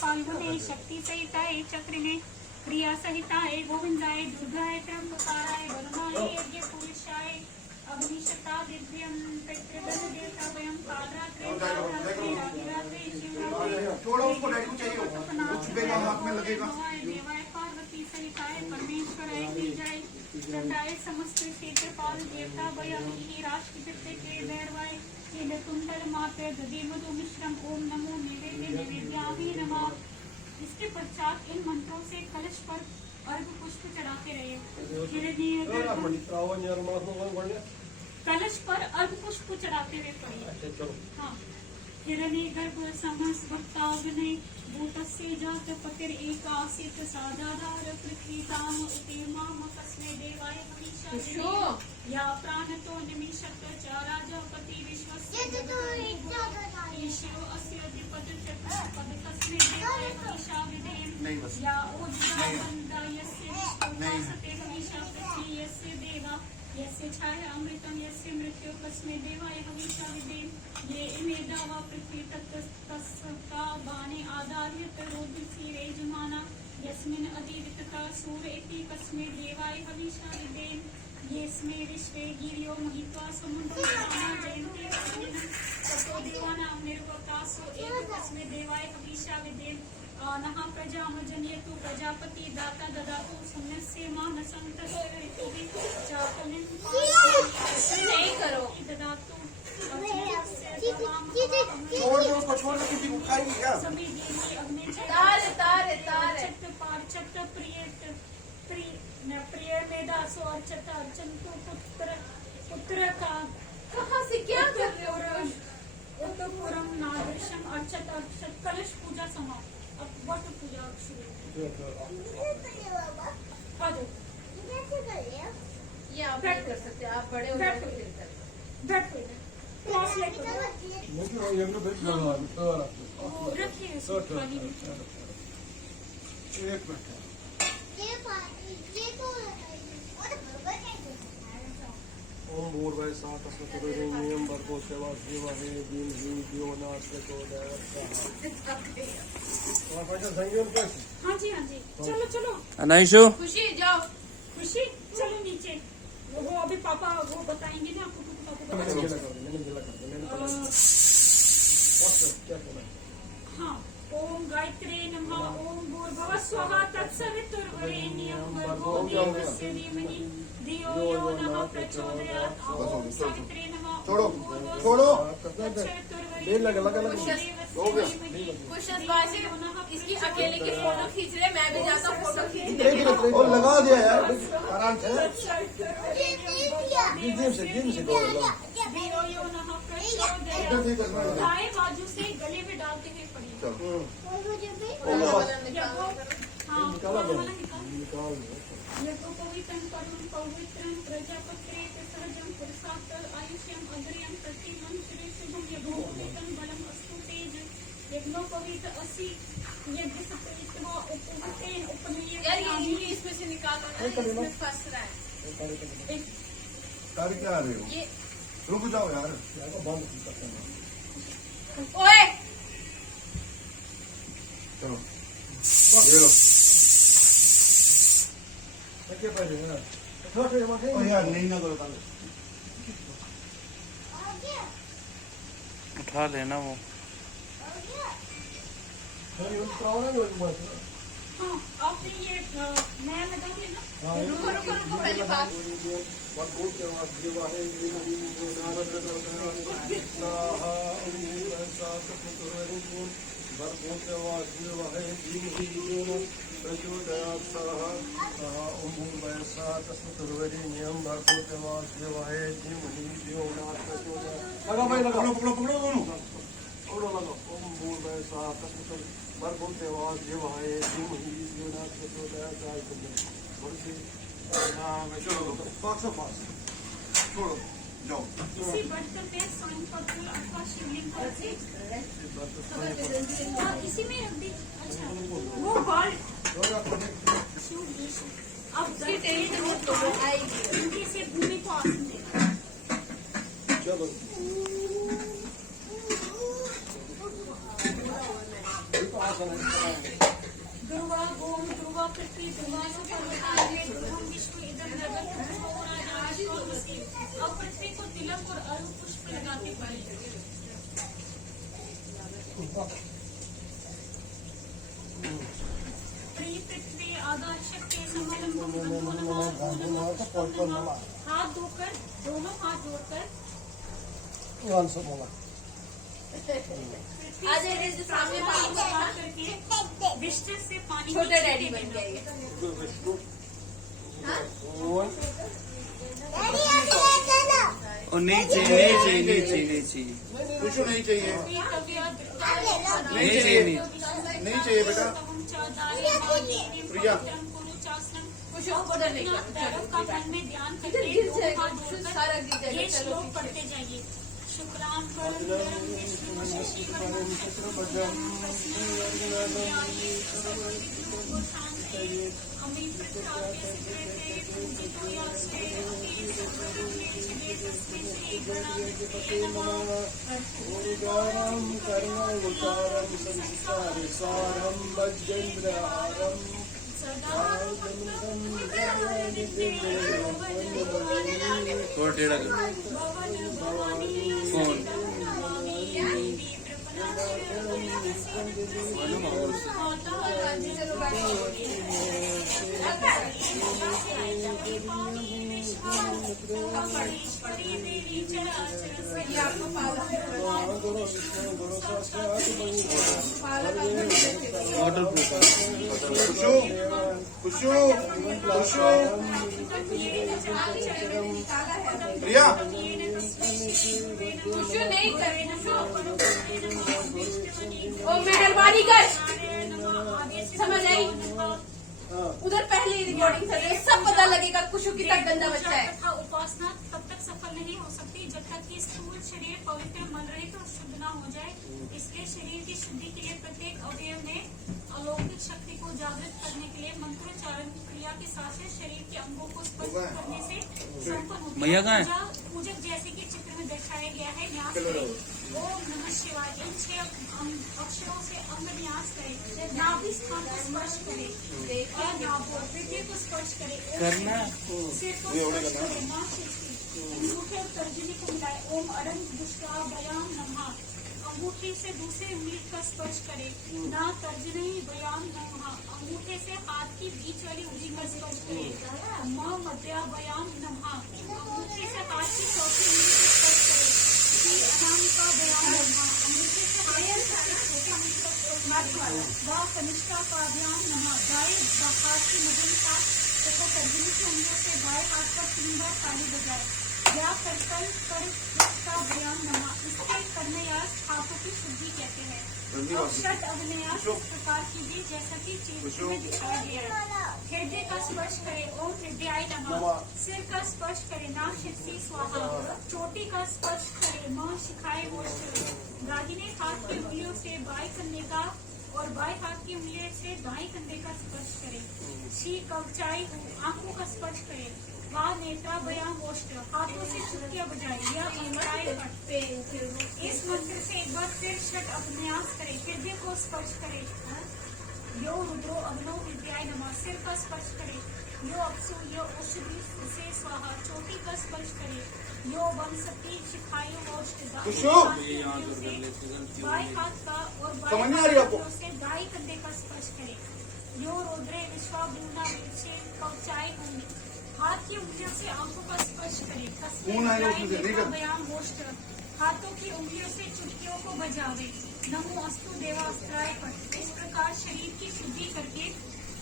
फाल्गुने शक्ति सहिताय चक्रिणे क्रिया सहिताय गोविंदाय दुर्गाय त्र्यंबकाय वरुणाय यज्ञ पुरुषाय अग्निशता दिव्यं पितृगण देवताभयं कालरात्रे रात्रि थोड़ा उसको डाइट चाहिए चुभेगा हाथ में लगेगा देवाय पार्वती सहिताय परमेश्वराय जय चंडाय समस्त क्षेत्रपाल देवता भयं ही राष्ट्र के वैरवाय कुंडल मात्र दधि मधु मिश्रम ओम नमो नैवेद्यामी नमः। इसके पश्चात इन मंत्रों से कलश पर अर्घ पुष्प चढ़ाते रहे। कलश पर अर्घ पुष्प चढ़ाते हुए पढ़िए। हाँ, हिरण्य गर्भ समस भक्ताग्ने भूतस्य जात पतिर एकासित साधाधार पृथ्वीताम उतेमाम कस्मै देवाय हविषा या प्राणतो निमिषत चाराजपति विश्वस्य ईश्वरो अस्य अधिपति पद कस्मै देवाय हविषा विधेम या ओजनावन्दा यस्य विश्वोपासते हविषा पृथ्वी यस्य देवा यस्य छाया अमृतं यस्य मृत्यु कस्मै देवाय हविषा विधेम ये इमे दावा पृथ्वी तत्तस्का बाणे आधार्यत रोदसीरे जमाना यस्मिन् अतिवितता सूर इति कस्मै देवाय हविषा विधेम येस्मै विश्वे गिर्यो महित्वा समुद्रो जयन्ते ततो देवानां निर्वतासो एव कस्मै देवाय हविषा विधेम नः प्रजामजनयतु प्रजापति दाता ददातु सुम्नस्य मानसं तस्करितु चाकलिं नहीं करो ददातु छोड़ दो उसको, छोड़ दो, किसी को खाएगी क्या? सभी देवी अग्नि चट्ट पार्चत प्रिय मेदासो अर्चत अर्चन्तु पुत्र का कहाँ से क्या कर रहे हो? उत्तपुरम नादृशम अर्चत कलश पूजा समाप्त। अब वट पूजा शुरू। ये आप नहीं कर सकते, आप बड़े हो गए तो फिर कर। बैठ पे क्रॉस लेग रखिए इसको पानी में। एक मिनट ओम भूर्भुवः स्वः तत्सवितुर्वरेण्यं भर्गो देवस्य धीमहि धियो न प्रचोदयात्। हाँ जी चलो चलो अनाइशु खुशी जाओ। खुशी चलो नीचे। वो अभी पापा वो बताएंगे ना आपको। हाँ, ओम गायत्रे नमः। ओम भूर्भुवः स्वः तत्सवितुर्वरेण्यं भर्गो देवस्य धीमहि धियो यो नः प्रचोदयात्। ओम सावित्रे नमः। छोड़ो कुछ बाजी इसकी अकेले की फोटो खींच रहे, मैं भी जाता हूँ फोटो खींच। और लगा दिया यार आराम से दाएं बाजू से गले में डालते हुए पढ़िए। पवित्रं प्रजापत्रे सहजं पुरुषात् आयुष्यं अग्र्यं प्रतिमं श्री शुभं यज्ञोपवीतं बलम् अस्तु तेज यज्ञोपवीत असि यज्ञ सप्तवित्वा उपवीतेन यार ये इसमें से निकालो ना, इसमें फंस रहा है। कर क्या रहे हो? ये रुक जाओ यार। ओए चलो ये लो। ओ यार नहीं ना करो ताले। उठा लेना वो। हाँ, आपने ये नया लगाओगे ना? रुको पहले बात। छोड़ो जाओ। इसी बर्तन पे स्वयं पत्र अथवा शिवलिंग का इसी में रख दी। अच्छा, वो बाल अब इनकी से भूमि को आसन देगा। चलो आसन ध्रुवा गोम ध्रुवा पृथ्वी ध्रुवा सुपर्वताये ध्रुवम विश्व इदम जगत ध्रुवोराजाश्वसी। अब पृथ्वी को तिलक और अरु पुष्प लगाते पड़े। प्रिय पृथ्वी आदर्शक्ति समालंबम हाथ धोकर दोनों हाथ जोड़कर आज ये जो सामने पानी करके बिस्तर से पानी छोटे डैडी बन गए ये। और नहीं चाहिए नहीं चाहिए नहीं चाहिए नहीं चाहिए कुछ नहीं चाहिए नहीं चाहिए नहीं चाहिए बेटा प्रिया कुछ और नहीं का मन में ध्यान गिर करके जाएगा, हाथ जोड़कर सारा गिर जाएगा। ये चलो श्लोक पढ़ते जाइए। शुक्रान वरदं विष्णुं शशिवर्णं चतुर्भुजं अमी प्रत्याप्य सिद्धते पूजितो यास्ते अमी सर्वलोकेश देवस्मै श्री गणाधिपतये नमः। ओंकारं कर्णोच्चारं संसारसारं वज्रेन्द्रहारं थोड़ा टेढ़ा कर फोन वाटर प्रूफ खुशू खुशू खुशू प्रिया कुछ नहीं कर ओ मेहरबानी कर समझ आई उधर पहले ही रिकॉर्डिंग चल रही है सब पता लगेगा कुशु कितना गंदा बच्चा है। तथा उपासना तब तक सफल नहीं हो सकती जब तक कि स्थूल शरीर पवित्र मन रहित और शुद्ध न हो जाए। इसलिए शरीर की शुद्धि के लिए प्रत्येक अवयव में अलौकिक शक्ति को जागृत करने के लिए मंत्रोच्चारण क्रिया के साथ शरीर के अंगों को स्पर्श करने से संपन्न होती मैया कहाँ है? पूजक जैसे कि चित्र में दर्शाया गया है न्यास करें। ओम नमः शिवाय इन 6 अक्षरों से अंग न्यास करें। नाभि स्थान को स्पर्श करें और नाभों हृदय को स्पर्श करें। करना सिर को स्पर्श करें। नाक से अंगूठे और तर्जनी को मिलाए। ओम अरंग दुष्टाभयाम नमः। अंगूठे से दूसरे उंगली का स्पर्श करें। ना तर्जनी बयाम नमः। अंगूठे से हाथ की बीच वाली उंगली का स्पर्श करें। मां मध्याभयाम नमः। अंगूठे से हाथ की चौथी उंगली का स्पर्श करें। श्री अनामिका बयाम नमः। अंगूठे से हाथ की सबसे छोटी उंगली का स्पर्श करें। वाह कनिष्ठा का अभ्याम नमः। दाएं हाथ की मध्यम साथ तथा तर्जनी की उंगलियों से बाएं हाथ पर 3 बार ताली बजाए। या करतल कर का बयान नमः। इसके करनयास हाथों की शुद्धि कहते हैं। अब षट अग्नयास इस प्रकार कीजिए जैसा कि चित्र में दिखाया गया है। हृदय का स्पर्श करें। ओम हृदयाय नमः। सिर का स्पर्श करें। नाम शिरसी स्वाहा। चोटी का स्पर्श करें। मां शिखाए मोक्ष। दाहिने हाथ की उंगलियों से बाएं कंधे का और बाएं हाथ की उंगलियों से दाएं कंधे का स्पर्श करें। शी कवचाई आंखों का स्पर्श करें। वाह नेत्रा बयाम ओष्ट हाथों से चुटकियां बजाए या मंगलाए पटते। इस मंत्र से एक बार फिर षट अभ्यास करें। हृदय को स्पर्श करें। यो रुद्रो अग्नो विद्याय नमः। सिर का स्पर्श करें। यो अपसु यो औषधि से स्वाहा। चोटी का स्पर्श करें। यो वनस्पति शिखायो ओष्ट बाएं हाथ का और बाएं हाथों से दाएं कंधे का स्पर्श करें। यो रुद्रे विश्वाभूना विचे कवचाए भूमि। हाथ की उंगलियों से आंखों का स्पर्श करें। व्यायाम होस्ट हाथों की उंगलियों से चुटकियों को बजावे। नमो अस्तु देवास्त्राय पट। इस प्रकार शरीर की शुद्धि करके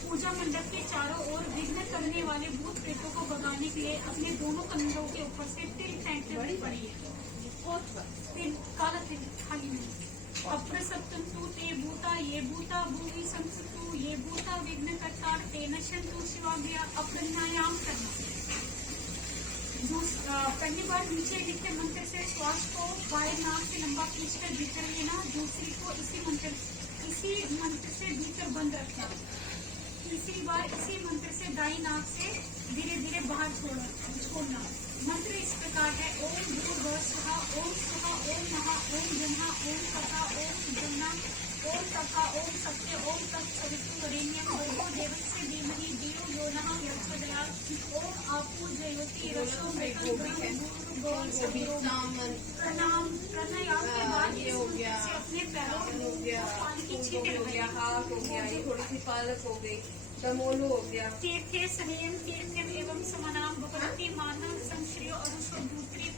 पूजा मंडप के चारों ओर विघ्न करने वाले भूत प्रेतों को भगाने के लिए अपने दोनों कंधों के ऊपर से तिल फेंकते पड़िए। तिल काला तिल खाली में। अप्रसप्तम तू ते भूता ये भूता भूमि संसतु ये भूता विघ्न कर्ता ते नशंतु शिवाज्ञा अपन्यायाम करना। पहली बार नीचे लिखे मंत्र से श्वास को बाएं नाक से लंबा खींचकर भीतर लेना। दूसरी को इसी मंत्र से भीतर बंद रखना। तीसरी बार इसी मंत्र से दाई नाक से धीरे धीरे बाहर छोड़ना। मंत्र इस प्रकार है। ओम भूर्भुवः स्वः ओम स्वः ओम नमः ओम ब्रह्मा ओम कथा ओम ब्रह्मा ओम तथा ओम सत्य ओम तत्सवितुर्वरेण्यं भर्गो देवस्य धीमहि धियो यो नः प्रचोदयात्। ओम आपो जयोति रसो मृतं प्रणाम प्रणायाम के बाद ये हो गया, से अपने पैरों हो गया, पानी की हो छींटे गया, हाथ हो गया, ये थोड़ी सी पालक हो गई, दमोलो हो गया। तीर्थे सनियम तीर्थम एवं समनाम भगवती मानव संश्रियो अरुषो दूत्री